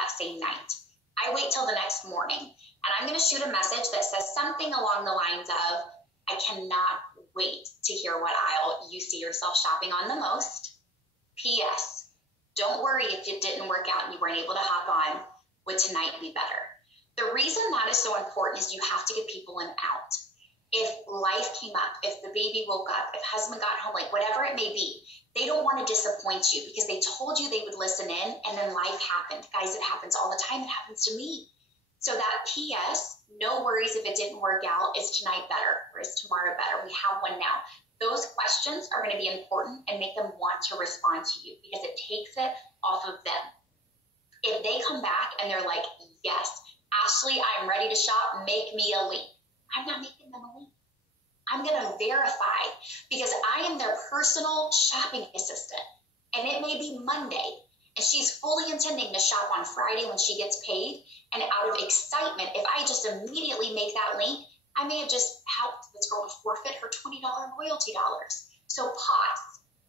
that same night. I wait till the next morning, and I'm going to shoot a message that says something along the lines of, I cannot wait to hear what aisle you see yourself shopping on the most. P.S. Don't worry if it didn't work out and you weren't able to hop on. Would tonight be better? The reason that is so important is you have to give people an out. If life came up, if the baby woke up, if husband got home, like whatever it may be, they don't want to disappoint you because they told you they would listen in and then life happened. Guys, it happens all the time. It happens to me. So that P.S., no worries if it didn't work out. Is tonight better or is tomorrow better? We have one now. Those questions are going to be important and make them want to respond to you because it takes it off of them. If they come back and they're like, yes, Ashley, I'm ready to shop, make me a link. I'm not making them a link. I'm going to verify because I am their personal shopping assistant. And it may be Monday and she's fully intending to shop on Friday when she gets paid. And out of excitement, if I just immediately make that link, I may have just helped this girl to forfeit her $20 loyalty dollars. So pause.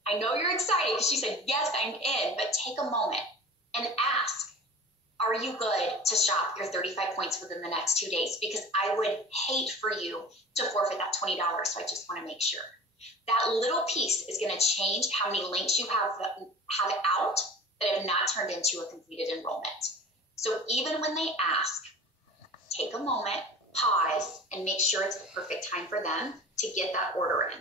I know you're excited because she said, yes, I'm in, but take a moment and ask, are you good to shop your 35 points within the next 2 days? Because I would hate for you to forfeit that $20. So I just want to make sure. That little piece is going to change how many links you have out that have not turned into a completed enrollment. So even when they ask, take a moment, pause, and make sure it's the perfect time for them to get that order in.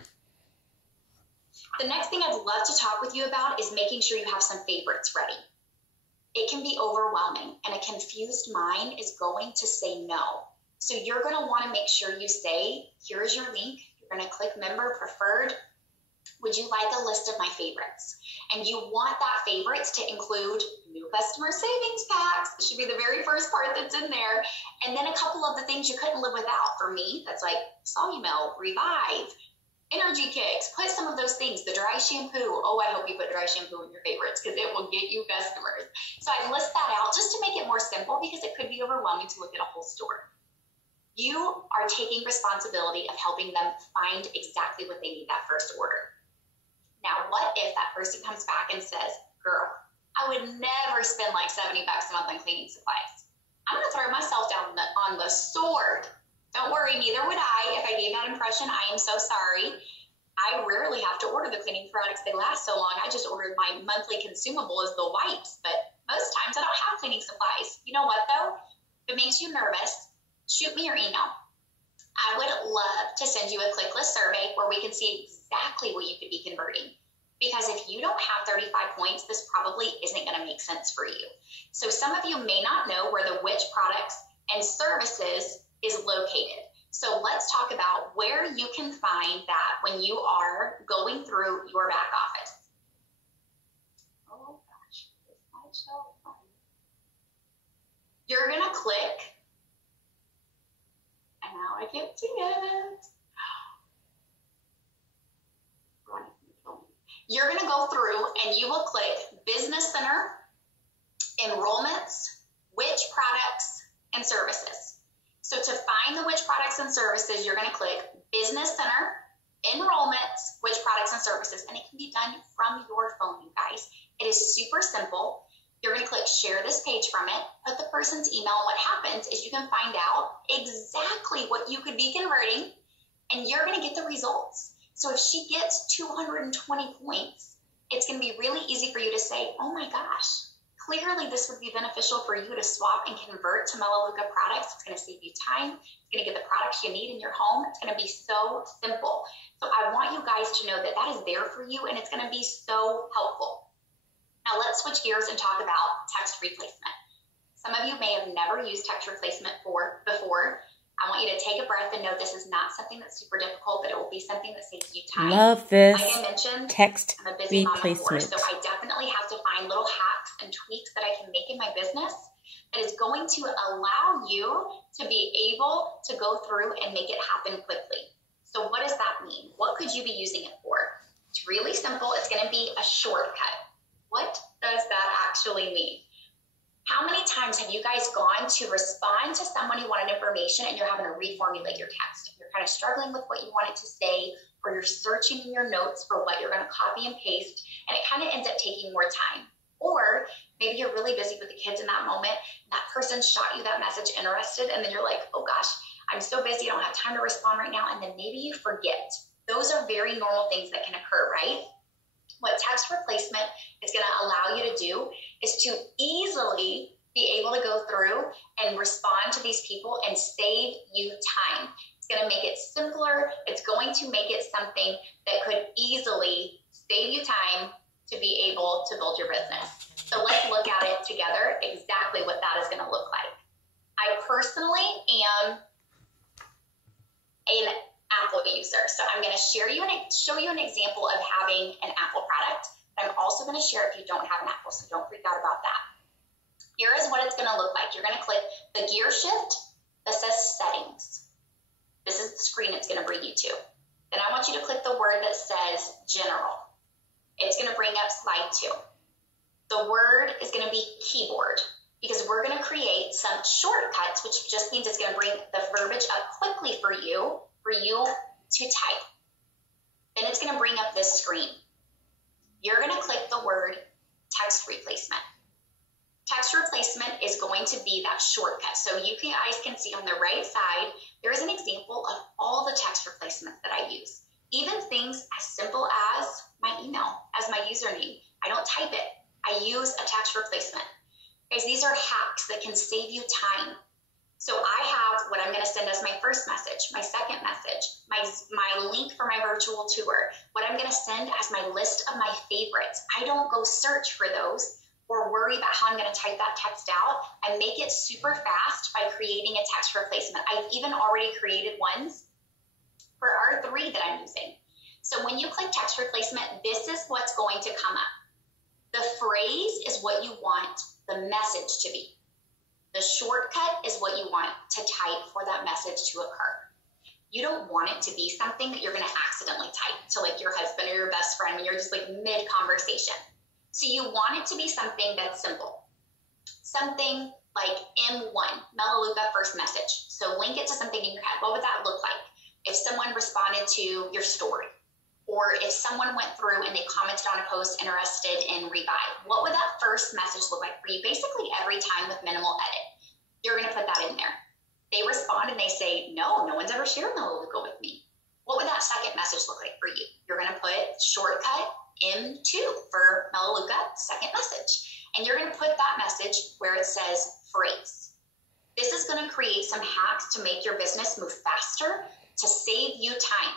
The next thing I'd love to talk with you about is making sure you have some favorites ready. It can be overwhelming, and a confused mind is going to say no. So you're going to want to make sure you say, here's your link. You're going to click member preferred. Would you like a list of my favorites? And you want that favorites to include new customer savings packs. It should be the very first part that's in there. And then a couple of the things you couldn't live without. For me, that's like Solumel, Revive, Energy Kicks. Put some of those things. The dry shampoo. Oh, I hope you put dry shampoo in your favorites because it will get you customers. So I'd list that out just to make it more simple because it could be overwhelming to look at a whole store. You are taking responsibility of helping them find exactly what they need that first order. Now, what if that person comes back and says, girl, I would never spend like $70 a month on cleaning supplies. I'm going to throw myself down on the sword. Don't worry, neither would I. If I gave that impression, I am so sorry. I rarely have to order the cleaning products. They last so long. I just ordered my monthly consumable as the wipes, but most times I don't have cleaning supplies. You know what, though? If it makes you nervous, shoot me your email. I would love to send you a click list survey where we can see exactly what you could be converting. Because if you don't have 35 points, this probably isn't going to make sense for you. So some of you may not know where the which products and services is located. So let's talk about where you can find that when you are going through your back office. Oh gosh, this might show fun. You're going to click, and now I can't see it. You're going to go through and you will click Business Center, Enrollments, Which Products and Services. So to find the Which Products and Services, you're going to click Business Center, Enrollments, Which Products and Services. And it can be done from your phone, you guys. It is super simple. You're going to click Share this page from it, put the person's email, and what happens is you can find out exactly what you could be converting, and you're going to get the results. So if she gets 220 points, it's going to be really easy for you to say, oh my gosh, clearly this would be beneficial for you to swap and convert to Mela Soc products. It's going to save you time. It's going to get the products you need in your home. It's going to be so simple. So I want you guys to know that that is there for you, and it's going to be so helpful. Now let's switch gears and talk about text replacement. Some of you may have never used text replacement before. I want you to take a breath and know this is not something that's super difficult, but it will be something that saves you time. Love this. Like I mentioned, text I'm a busy replacement. mom, so I definitely have to find little hacks and tweaks that I can make in my business that is going to allow you to be able to go through and make it happen quickly. So what does that mean? What could you be using it for? It's really simple. It's going to be a shortcut. What does that actually mean? How many times have you guys gone to respond to someone who wanted information and you're having to reformulate your text? You're kind of struggling with what you wanted to say, or you're searching in your notes for what you're going to copy and paste, and it kind of ends up taking more time. Or maybe you're really busy with the kids in that moment. That person shot you that message interested, and then you're like, oh gosh, I'm so busy, I don't have time to respond right now. And then maybe you forget. Those are very normal things that can occur, right? What text replacement is going to allow you to do is to easily be able to go through and respond to these people and save you time. It's going to make it simpler. It's going to make it something that could easily save you time to be able to build your business. So let's look at it together, exactly what that is going to look like. I personally am an Apple user. So I'm going to show you an example of having an Apple product. I'm also going to share if you don't have an Apple, so don't freak out about that. Here is what it's going to look like. You're going to click the gear shift that says settings. This is the screen it's going to bring you to. Then I want you to click the word that says general. It's going to bring up slide 2. The word is going to be keyboard, because we're going to create some shortcuts, which just means it's going to bring the verbiage up quickly for you to type. Then it's going to bring up this screen. You're going to click the word text replacement. Text replacement is going to be that shortcut. So you guys can see on the right side, there is an example of all the text replacements that I use. Even things as simple as my email, as my username. I don't type it. I use a text replacement. Guys, these are hacks that can save you time. So I have what I'm going to send as my first message, my second message, my link for my virtual tour, what I'm going to send as my list of my favorites. I don't go search for those or worry about how I'm going to type that text out. I make it super fast by creating a text replacement. I've even already created ones for our 3 that I'm using. So when you click text replacement, this is what's going to come up. The phrase is what you want the message to be. The shortcut is what you want to type for that message to occur. You don't want it to be something that you're going to accidentally type to like your husband or your best friend when you're just like mid-conversation. So you want it to be something that's simple. Something like M1, Mela Soc first message. So link it to something in your head. What would that look like? If someone responded to your story, or if someone went through and they commented on a post interested in revive, what would that first message look like for you? Basically every time with minimal edit, you're going to put that in there. They respond and they say, no one's ever shared Mela Soc with me. What would that second message look like for you? You're going to put shortcut M2 for Mela Soc second message. And you're going to put that message where it says phrase. This is going to create some hacks to make your business move faster, to save you time.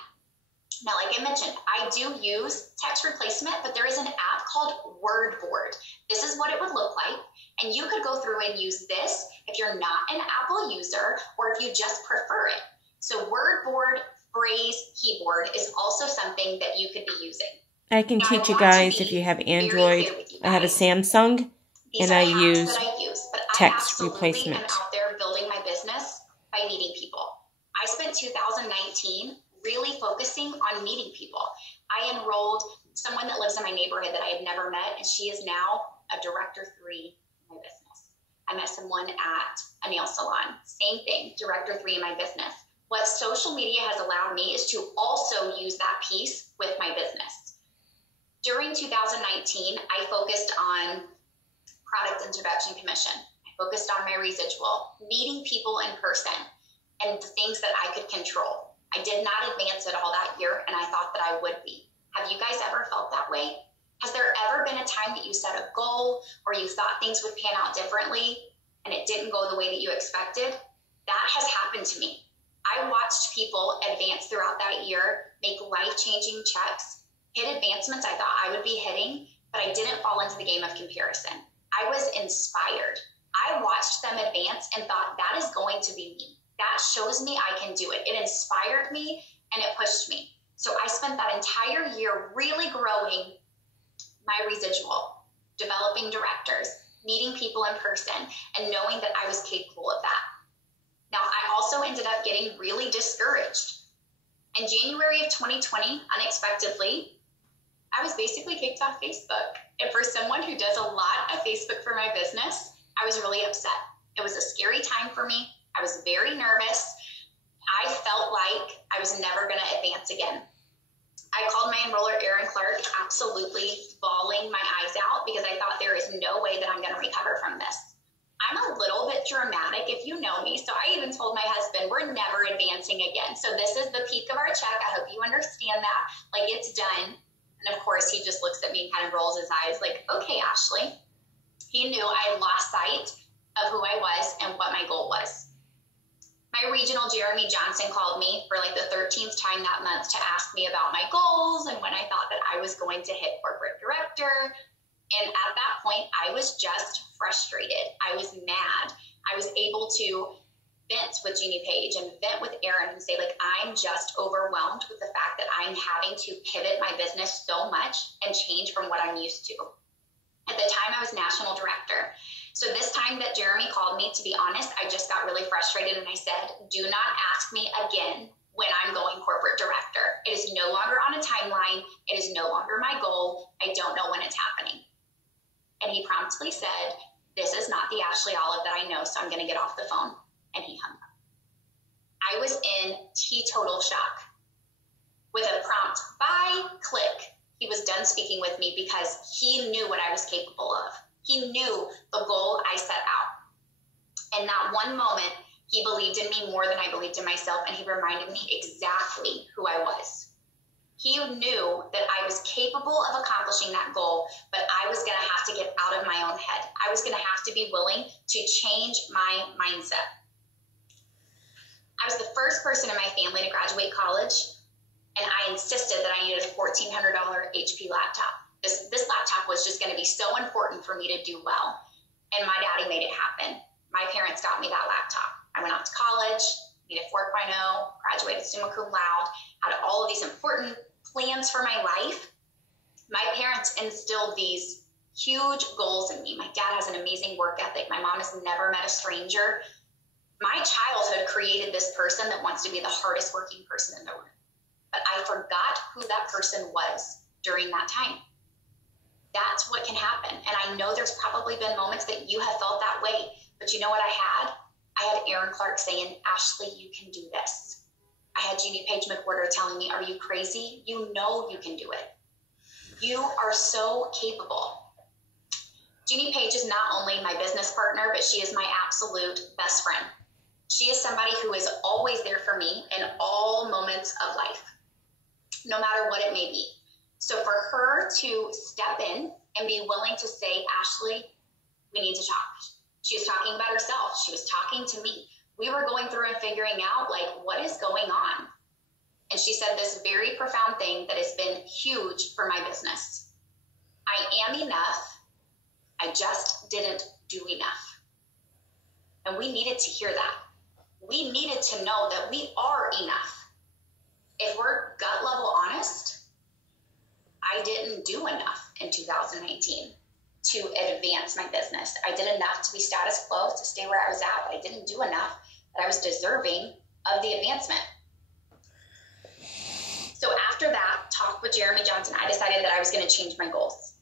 Now, like I mentioned, I do use text replacement, but there is an app called WordBoard. This is what it would look like. And you could go through and use this if you're not an Apple user or if you just prefer it. So WordBoard, phrase, keyboard is also something that you could be using. I can teach you guys if you have Android. I have a Samsung, and I use text replacement. I'm out there building my business by meeting people. I spent 2019 really focusing on meeting people. I enrolled someone that lives in my neighborhood that I had never met, and she is now a director 3 in my business. I met someone at a nail salon. Same thing, director 3 in my business. What social media has allowed me is to also use that piece with my business. During 2019, I focused on product introduction commission. I focused on my residual, meeting people in person, and the things that I could control. I did not advance at all that year, and I thought that I would be. Have you guys ever felt that way? Has there ever been a time that you set a goal or you thought things would pan out differently and it didn't go the way that you expected? That has happened to me. I watched people advance throughout that year, make life-changing checks, hit advancements I thought I would be hitting, but I didn't fall into the game of comparison. I was inspired. I watched them advance and thought, that is going to be me. That shows me I can do it. It inspired me and it pushed me. So I spent that entire year really growing my residual, developing directors, meeting people in person, and knowing that I was capable of that. Now, I also ended up getting really discouraged. In January of 2020, unexpectedly, I was basically kicked off Facebook. And for someone who does a lot of Facebook for my business, I was really upset. It was a scary time for me. I was very nervous. I felt like I was never going to advance again. I called my enroller, Erin Clark, absolutely bawling my eyes out because I thought there is no way that I'm going to recover from this. I'm a little bit dramatic if you know me, so I even told my husband, we're never advancing again. So this is the peak of our check. I hope you understand that. Like, it's done. And of course, he just looks at me and kind of rolls his eyes like, okay, Ashley. He knew I had lost sight of who I was and what my goal was. My regional, Jeremy Johnson, called me for like the 13th time that month to ask me about my goals and when I thought that I was going to hit corporate director. And at that point, I was just frustrated. I was mad. I was able to vent with Jeannie Page and vent with Erin and say, like, I'm just overwhelmed with the fact that I'm having to pivot my business so much and change from what I'm used to. At the time, I was national director. So this time that Jeremy called me, to be honest, I just got really frustrated and I said, do not ask me again when I'm going corporate director. It is no longer on a timeline. It is no longer my goal. I don't know when it's happening. And he promptly said, this is not the Ashley Olive that I know, so I'm going to get off the phone. And he hung up. I was in teetotal shock. With a prompt, bye, click, he was done speaking with me because he knew what I was capable of. He knew the goal I set out. In that one moment, he believed in me more than I believed in myself, and he reminded me exactly who I was. He knew that I was capable of accomplishing that goal, but I was going to have to get out of my own head. I was going to have to be willing to change my mindset. I was the first person in my family to graduate college, and I insisted that I needed a $1,400 HP laptop. This laptop was just going to be so important for me to do well. And my daddy made it happen. My parents got me that laptop. I went off to college, made a 4.0, graduated summa cum laude, had all of these important plans for my life. My parents instilled these huge goals in me. My dad has an amazing work ethic. My mom has never met a stranger. My childhood created this person that wants to be the hardest working person in the room. But I forgot who that person was during that time. That's what can happen. And I know there's probably been moments that you have felt that way. But you know what I had? I had Erin Clark saying, Ashley, you can do this. I had Jeannie Page McWhorter telling me, are you crazy? You know you can do it. You are so capable. Jeannie Page is not only my business partner, but she is my absolute best friend. She is somebody who is always there for me in all moments of life, no matter what it may be. So for her to step in and be willing to say, Ashley, we need to talk. She was talking about herself. She was talking to me. We were going through and figuring out, like, what is going on? And she said this very profound thing that has been huge for my business. I am enough. I just didn't do enough. And we needed to hear that. We needed to know that we are enough. If we're gut level honest, I didn't do enough in 2019 to advance my business. I did enough to be status quo, to stay where I was at, but I didn't do enough that I was deserving of the advancement. So after that talk with Jeremy Johnson, I decided that I was going to change my goals.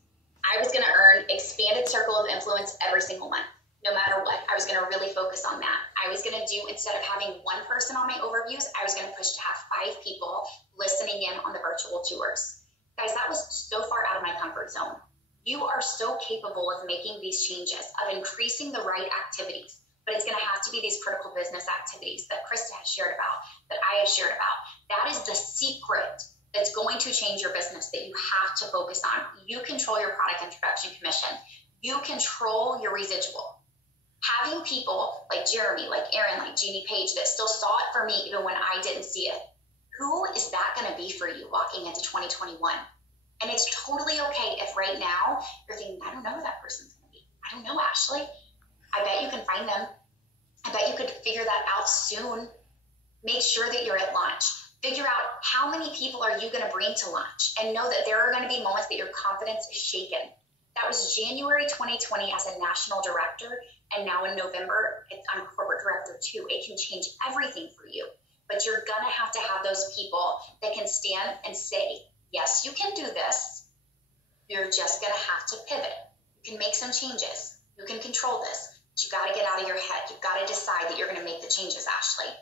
I was going to earn expanded circle of influence every single month, no matter what. I was going to really focus on that. I was going to do, instead of having one person on my overviews, I was going to push to have 5 people listening in on the virtual tours. Guys, that was so far out of my comfort zone. You are so capable of making these changes, of increasing the right activities, but it's going to have to be these critical business activities that Krista has shared about, that I have shared about. That is the secret that's going to change your business, that you have to focus on. You control your product introduction commission. You control your residual. Having people like Jeremy, like Erin, like Jeannie Page that still saw it for me even when I didn't see it. Who is that going to be for you walking into 2021? And it's totally okay if right now you're thinking, I don't know who that person's going to be. I don't know, Ashley. I bet you can find them. I bet you could figure that out soon. Make sure that you're at launch. Figure out how many people are you going to bring to launch, and know that there are going to be moments that your confidence is shaken. That was January 2020 as a national director, and now in November, I'm corporate director too. It can change everything for you, but you're going to have those people that can stand and say, yes, you can do this. You're just going to have to pivot. You can make some changes. You can control this. But you've got to get out of your head. You've got to decide that you're going to make the changes, Ashley.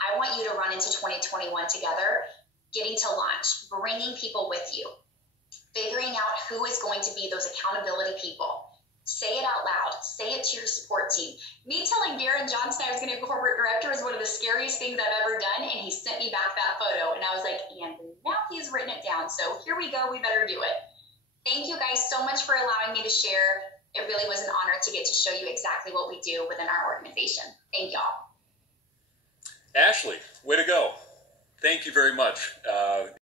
I want you to run into 2021 together getting to launch, bringing people with you, figuring out who is going to be those accountability people. Say it out loud. Say it to your support team. Me telling Darren Johnson I was going to be corporate director is one of the scariest things I've ever done, and he sent me back that photo, and I was like, and now he's written it down, so here we go. We better do it. Thank you guys so much for allowing me to share. It really was an honor to get to show you exactly what we do within our organization. Thank y'all. Ashley, way to go. Thank you very much.